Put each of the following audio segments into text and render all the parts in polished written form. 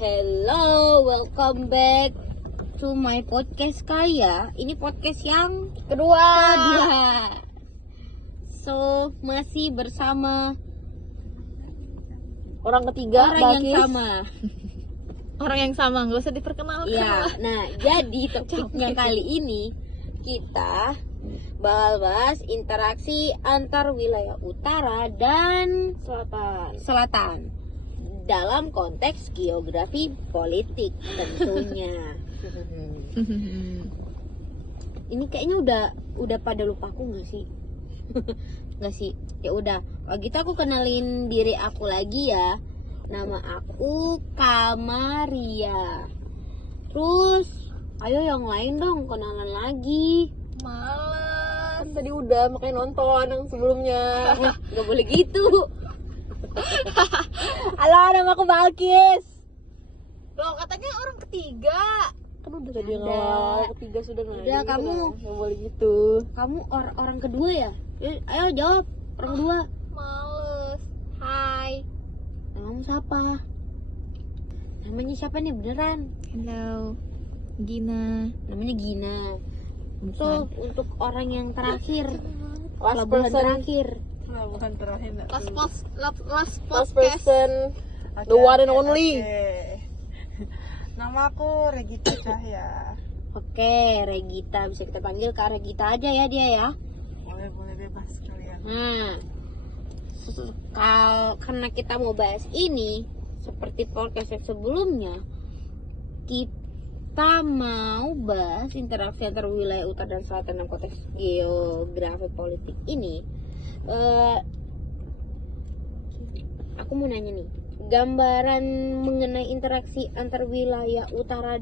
Hello, welcome back to my podcast Kaya. Ini podcast yang kedua. So, masih bersama Orang ketiga, orang yang Balkis. sama. Orang yang sama, nggak usah diperkenalkan. Ya, nah jadi topiknya kali ini kita bakal bahas interaksi antar wilayah utara dan selatan dalam konteks geografi politik tentunya. Ini kayaknya udah pada lupa aku nggak sih? Nggak sih. Ya udah. Kalau gitu aku kenalin diri aku lagi ya. Nama aku Kamaria. Terus, ayo yang lain dong kenalan lagi. Males. Kan tadi udah, makanya nonton yang sebelumnya. Nggak boleh gitu. Halo, nama aku Balkis. Loh, katanya orang ketiga. Kan udah tadi yang Ada. awal, ketiga sudah nanya. Udah, kamu. Nggak boleh gitu. Kamu orang kedua ya? Ayo jawab. Orang kedua. Males. Hai. Namamu siapa? Namanya siapa nih beneran? Halo. Gina. Namanya Gina. So, untuk orang yang terakhir, Last pelabuhan person. terakhir. Bukan terakhir Last Last person. Oke, The one and oke, only. oke. Nama aku Regita Cahya. Oke, Regita, bisa kita panggil Kak Regita aja ya dia ya. Boleh bebas kalian. Nah, karena kita mau bahas ini, seperti podcast yang sebelumnya, kita mau bahas interaksi antar wilayah utara dan selatan dalam konteks geografi politik ini. Aku mau nanya nih, gambaran mengenai interaksi antar wilayah utara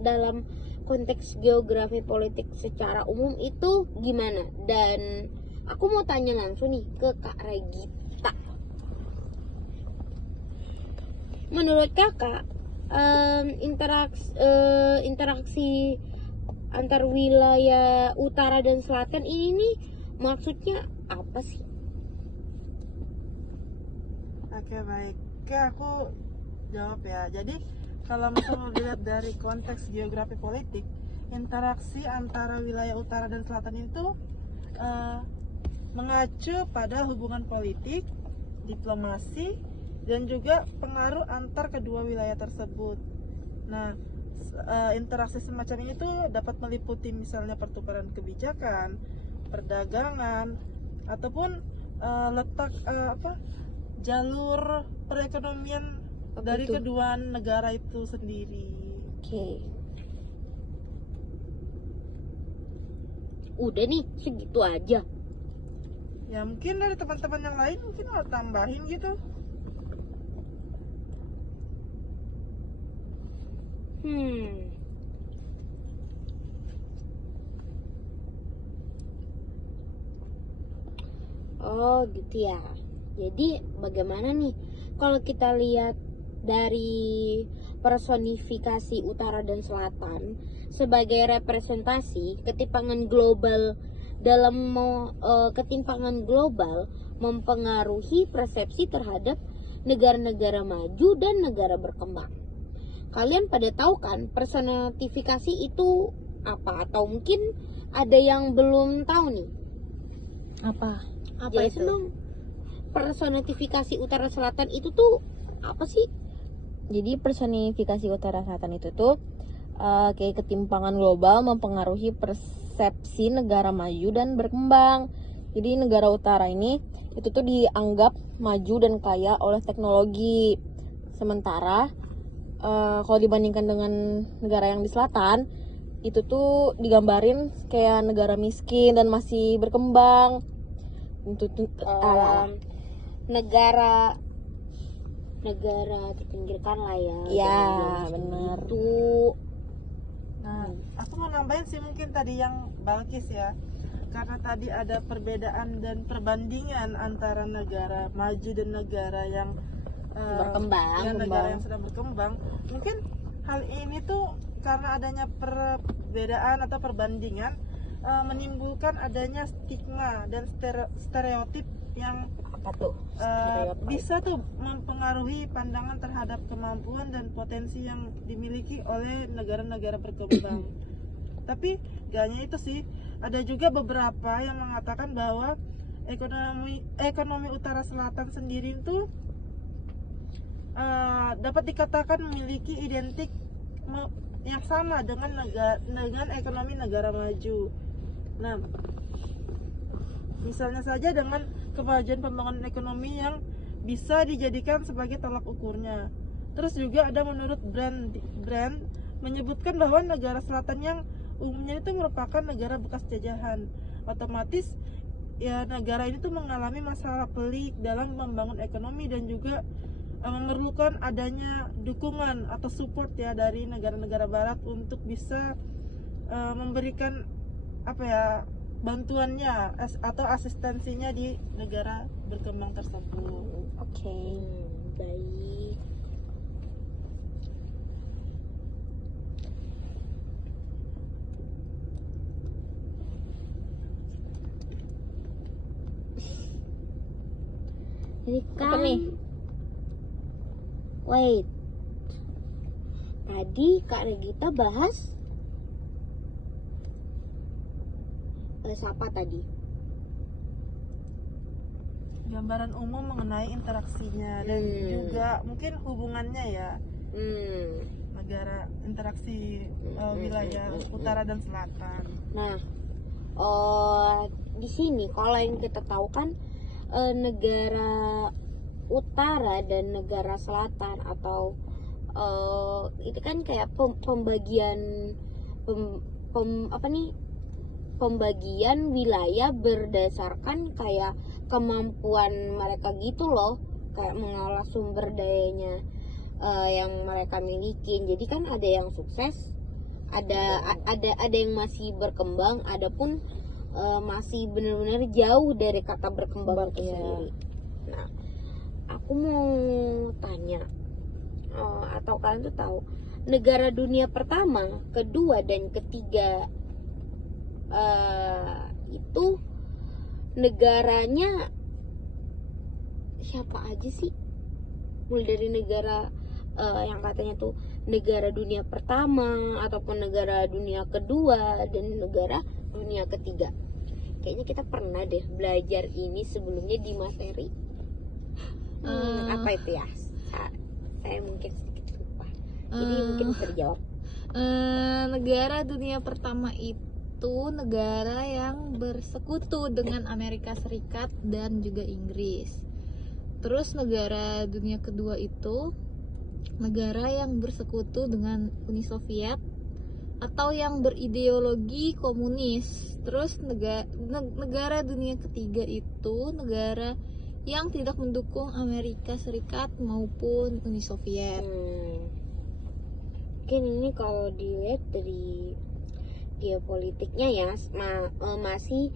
dalam konteks geografi politik secara umum itu gimana? Dan aku mau tanya langsung nih ke Kak Regita. Menurut Kakak, interaksi antar wilayah utara dan selatan ini nih maksudnya apa sih? Oke, baik. Oke, aku jawab ya. Jadi kalau misalnya dilihat dari konteks geografi politik, interaksi antara wilayah utara dan selatan itu mengacu pada hubungan politik, diplomasi, dan juga pengaruh antar kedua wilayah tersebut. Nah, interaksi semacam ini tuh dapat meliputi misalnya pertukaran kebijakan, perdagangan, ataupun letak jalur perekonomian dari itu? kedua negara itu sendiri. Oke. Udah nih, segitu aja. Ya mungkin dari teman-teman yang lain mungkin mau tambahin gitu. Oh gitu ya. Jadi bagaimana nih kalau kita lihat dari personifikasi utara dan selatan sebagai representasi ketimpangan global ketimpangan global mempengaruhi persepsi terhadap negara-negara maju dan negara berkembang. Kalian pada tahu kan personifikasi itu apa? Atau mungkin ada yang belum tahu nih? Apa Jadi itu? dong, personifikasi utara selatan itu tuh apa sih? Jadi personifikasi utara selatan itu tuh kayak ketimpangan global mempengaruhi persepsi negara maju dan berkembang. Jadi negara utara ini itu tuh dianggap maju dan kaya oleh teknologi. Sementara kalau dibandingkan dengan negara yang di selatan, itu tuh digambarin kayak negara miskin dan masih berkembang. Negara terpinggirkan lah ya. Iya, Jangan benar. Itu. Nah, aku mau nambahin sih mungkin tadi yang Balkis ya. Karena tadi ada perbedaan dan perbandingan antara negara maju dan negara yang negara yang sedang berkembang. Mungkin hal ini tuh karena adanya perbedaan atau perbandingan menimbulkan adanya stigma dan stereotip yang Apa tuh? Bisa tuh mempengaruhi pandangan terhadap kemampuan dan potensi yang dimiliki oleh negara-negara berkembang. Tapi gak hanya itu sih, ada juga beberapa yang mengatakan bahwa ekonomi utara selatan sendiri itu dapat dikatakan memiliki identik yang sama dengan ekonomi negara maju. Nah, misalnya saja dengan kemajuan pembangunan ekonomi yang bisa dijadikan sebagai tolak ukurnya. Terus juga ada menurut Brand menyebutkan bahwa negara selatan yang umumnya itu merupakan negara bekas jajahan. Otomatis ya negara ini tuh mengalami masalah pelik dalam membangun ekonomi dan juga memerlukan adanya dukungan atau support ya dari negara-negara barat untuk bisa memberikan bantuannya atau asistensinya di negara berkembang tersebut. Oke. Baik. Ini kan Apa nih? Wait. Tadi Kak Regita bahas siapa tadi? Gambaran umum mengenai interaksinya dan juga mungkin hubungannya ya negara interaksi wilayah utara dan selatan. Nah, di sini kalau yang kita tahu kan negara utara dan negara selatan atau itu kan kayak pembagian pembagian wilayah berdasarkan kayak kemampuan mereka gitu loh, kayak mengolah sumber dayanya yang mereka miliki. Jadi kan ada yang sukses, ada yang masih berkembang, ada pun masih benar-benar jauh dari kata berkembang itu sendiri. Nah, aku mau tanya, atau kalian tuh tahu negara dunia pertama, kedua dan ketiga itu negaranya siapa aja sih? Mulai dari negara yang katanya tuh negara dunia pertama ataupun negara dunia kedua dan negara dunia ketiga. Kayaknya kita pernah deh belajar ini sebelumnya di materi. Apa itu ya? Saya mungkin sedikit lupa. Jadi mungkin terjawab. Negara dunia pertama itu negara yang bersekutu dengan Amerika Serikat dan juga Inggris. Terus negara dunia kedua itu negara yang bersekutu dengan Uni Soviet atau yang berideologi komunis. Terus negara dunia ketiga itu negara yang tidak mendukung Amerika Serikat maupun Uni Soviet. Mungkin ini kalau dilihat dari geopolitiknya ya, masih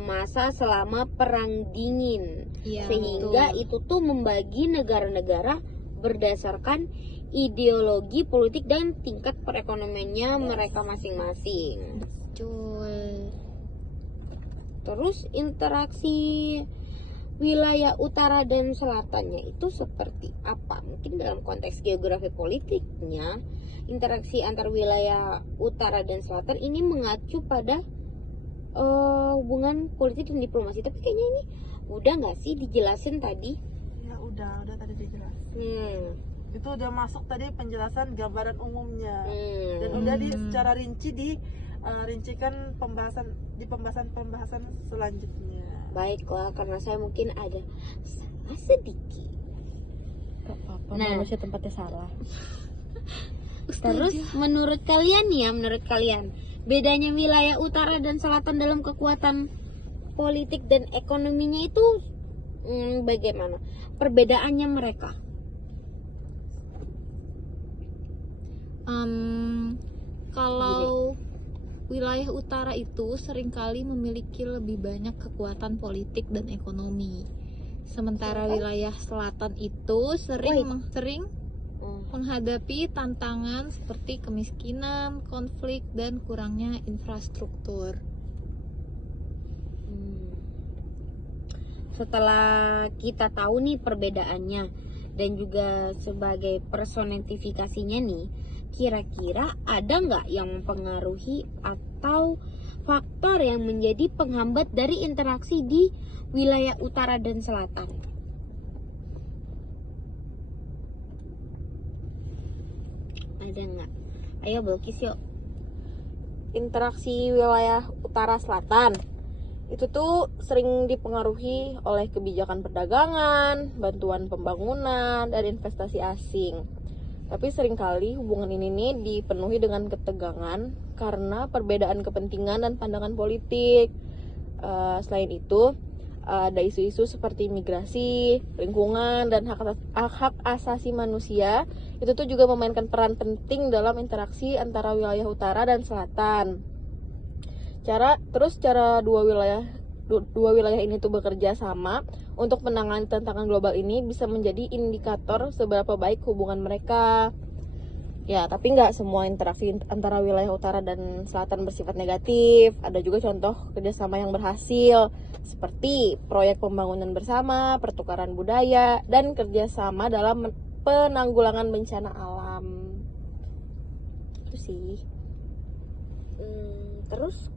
masa selama perang dingin, Iya, sehingga betul. itu tuh membagi negara-negara berdasarkan ideologi politik dan tingkat perekonomiannya mereka masing-masing. Betul. Terus interaksi wilayah utara dan selatannya itu seperti apa? Mungkin dalam konteks geografi politiknya, interaksi antar wilayah utara dan selatan ini mengacu pada hubungan politik dan diplomasi. Tapi kayaknya ini udah nggak sih dijelasin tadi? Ya udah tadi dijelasin. Itu udah masuk tadi penjelasan gambaran umumnya. Dan udah secara rinci rincikan pembahasan selanjutnya. Baiklah, karena saya mungkin ada salah sedikit. Gak apa-apa, Nah. manusia tempatnya salah. Terus menurut kalian bedanya wilayah utara dan selatan dalam kekuatan politik dan ekonominya itu bagaimana? Perbedaannya mereka? Kalau wilayah utara itu seringkali memiliki lebih banyak kekuatan politik dan ekonomi. Sementara wilayah selatan itu sering menghadapi tantangan seperti kemiskinan, konflik, dan kurangnya infrastruktur. setelah kita tahu nih perbedaannya dan juga sebagai personifikasinya nih, kira-kira ada nggak yang mempengaruhi atau faktor yang menjadi penghambat dari interaksi di wilayah utara dan selatan? Ada nggak? Ayo Belkis yuk. Interaksi wilayah utara selatan itu tuh sering dipengaruhi oleh kebijakan perdagangan, bantuan pembangunan, dan investasi asing. Tapi seringkali hubungan ini nih dipenuhi dengan ketegangan karena perbedaan kepentingan dan pandangan politik. Selain itu, ada isu-isu seperti migrasi, lingkungan, dan hak asasi manusia. Itu tuh juga memainkan peran penting dalam interaksi antara wilayah utara dan selatan. Cara dua wilayah ini tuh bekerja sama untuk menangani tantangan global ini bisa menjadi indikator seberapa baik hubungan mereka. Ya, tapi nggak semua interaksi antara wilayah utara dan selatan bersifat negatif. Ada juga contoh kerjasama yang berhasil, seperti proyek pembangunan bersama, pertukaran budaya, dan kerjasama dalam penanggulangan bencana alam. Itu sih. Terus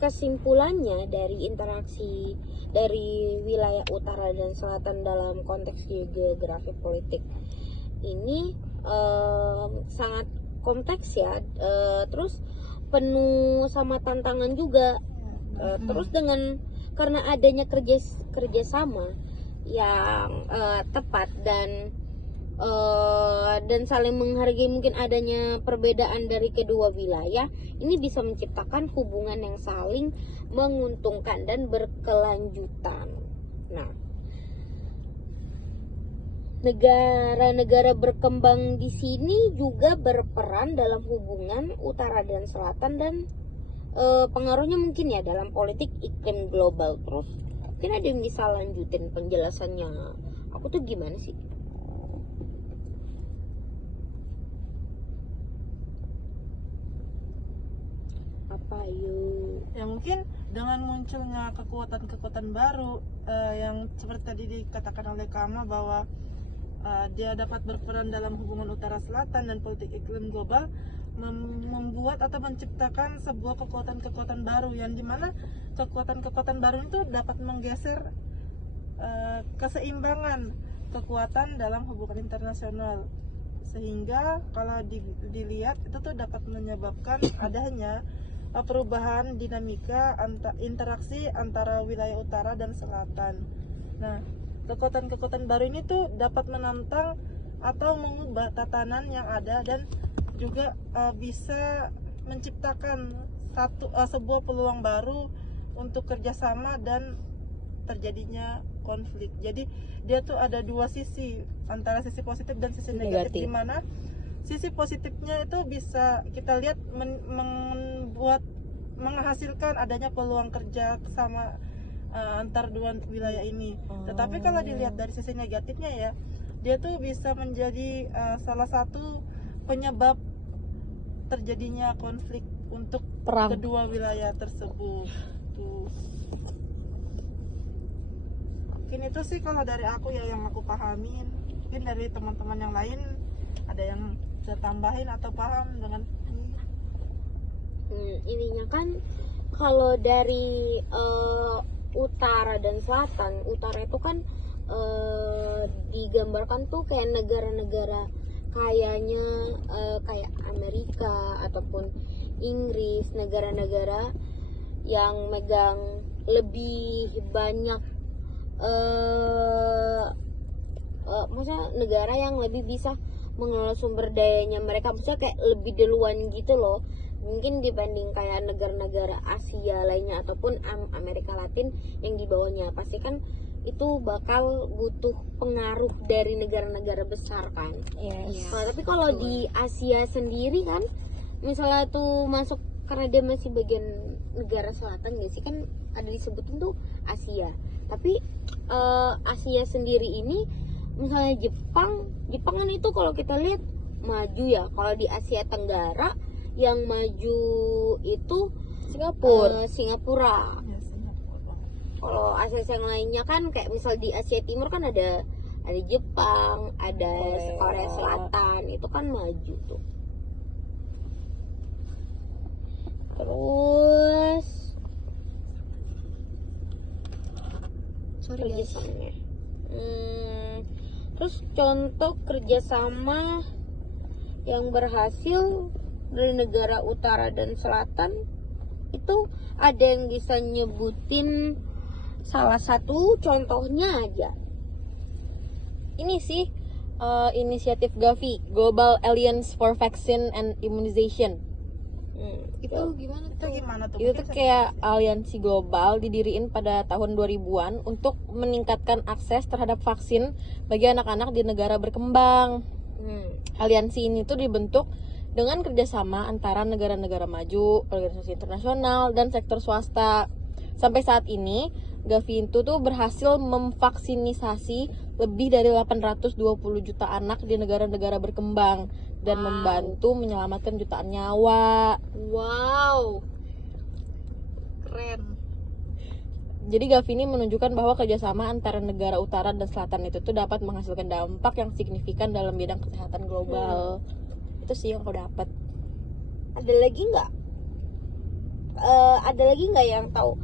kesimpulannya dari interaksi dari wilayah utara dan selatan dalam konteks geografi politik ini sangat kompleks ya, terus penuh sama tantangan juga. Terus karena adanya kerjasama yang tepat dan saling menghargai mungkin adanya perbedaan dari kedua wilayah, ini bisa menciptakan hubungan yang saling menguntungkan dan berkelanjutan. Nah, negara-negara berkembang di sini juga berperan dalam hubungan utara dan selatan dan pengaruhnya mungkin ya dalam politik iklim global. Terus mungkin ada yang bisa lanjutin penjelasannya aku tuh gimana sih? Apa yuk? Ya mungkin dengan munculnya kekuatan-kekuatan baru yang seperti tadi dikatakan oleh Kama bahwa dia dapat berperan dalam hubungan utara selatan dan politik iklim global, membuat atau menciptakan sebuah kekuatan-kekuatan baru yang dimana kekuatan-kekuatan baru itu dapat menggeser keseimbangan kekuatan dalam hubungan internasional, sehingga kalau dilihat itu tuh dapat menyebabkan adanya perubahan dinamika interaksi antara wilayah utara dan selatan. Nah, kekuatan-kekuatan baru ini tuh dapat menantang atau mengubah tatanan yang ada dan juga bisa menciptakan sebuah peluang baru untuk kerjasama dan terjadinya konflik. Jadi dia tuh ada dua sisi, antara sisi positif dan sisi negatif. Di mana sisi positifnya itu bisa kita lihat menghasilkan adanya peluang kerja sama antar dua wilayah ini. Tetapi kalau dilihat dari sisi negatifnya ya, dia tuh bisa menjadi salah satu penyebab terjadinya konflik untuk Perang. kedua wilayah tersebut. Tuh. Mungkin itu sih kalau dari aku ya yang aku pahamin. Mungkin dari teman-teman yang lain ada yang bisa tambahin atau paham dengan Ininya kan kalau dari utara dan selatan, utara itu kan digambarkan tuh kayak negara-negara kayaknya kayak Amerika ataupun Inggris, negara-negara yang megang lebih banyak maksudnya negara yang lebih bisa mengelola sumber dayanya mereka, maksudnya kayak lebih duluan gitu loh, mungkin dibanding kayak negara-negara Asia lainnya ataupun Amerika Latin yang di bawahnya. Pasti kan itu bakal butuh pengaruh dari negara-negara besar kan. Yes. Nah, tapi kalau di Asia sendiri kan misalnya tuh masuk karena dia masih bagian negara selatan gak sih, kan ada disebutin tuh Asia. Tapi Asia sendiri ini misalnya Jepang kan itu kalau kita lihat maju ya. Kalau di Asia Tenggara yang maju itu Singapura. Singapura. ya, Singapura. Kalau ASEAN yang lainnya kan kayak misal di Asia Timur kan ada Jepang, ada Korea Selatan, itu kan maju tuh. Terus Sorry guys. kerjasamanya. Terus contoh kerjasama yang berhasil dari negara utara dan selatan itu ada yang bisa nyebutin salah satu contohnya aja. Ini sih inisiatif Gavi, Global Alliance for Vaccine and Immunization. Itu gimana Itu tuh? gimana tuh? Itu Mungkin tuh saya kayak bisa- aliansi global didiriin pada tahun 2000-an untuk meningkatkan akses terhadap vaksin bagi anak-anak di negara berkembang. Aliansi ini tuh dibentuk dengan kerjasama antara negara-negara maju, organisasi internasional, dan sektor swasta. Sampai saat ini, Gavi itu tuh berhasil memvaksinisasi lebih dari 820 juta anak di negara-negara berkembang dan Wow. membantu menyelamatkan jutaan nyawa. Wow, keren. Jadi Gavi ini menunjukkan bahwa kerjasama antara negara utara dan selatan itu tuh dapat menghasilkan dampak yang signifikan dalam bidang kesehatan global. Itu sih yang aku dapat. Ada lagi nggak? Ada lagi nggak yang tahu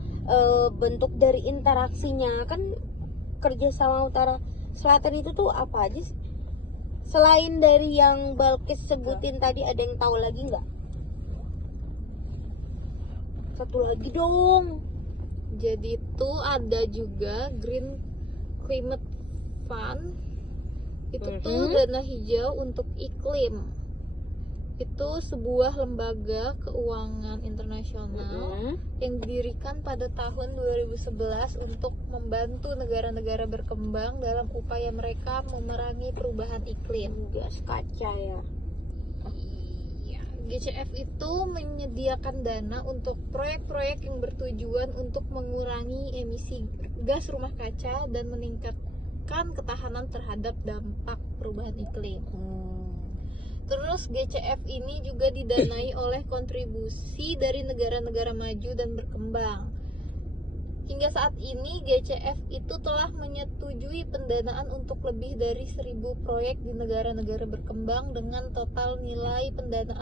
bentuk dari interaksinya? Kan kerjasama utara selatan itu tuh apa aja sih? Selain dari yang Balkis sebutin tadi, ada yang tahu lagi nggak? Satu lagi dong. Jadi itu ada juga Green Climate Fund. Itu tuh dana hijau untuk iklim. Itu sebuah lembaga keuangan internasional yang didirikan pada tahun 2011 untuk membantu negara-negara berkembang dalam upaya mereka memerangi perubahan iklim. Gas kaca ya. Iya, GCF itu menyediakan dana untuk proyek-proyek yang bertujuan untuk mengurangi emisi gas rumah kaca dan meningkatkan ketahanan terhadap dampak perubahan iklim. Terus GCF ini juga didanai oleh kontribusi dari negara-negara maju dan berkembang. Hingga saat ini GCF itu telah menyetujui pendanaan untuk lebih dari 1000 proyek di negara-negara berkembang dengan total nilai pendanaan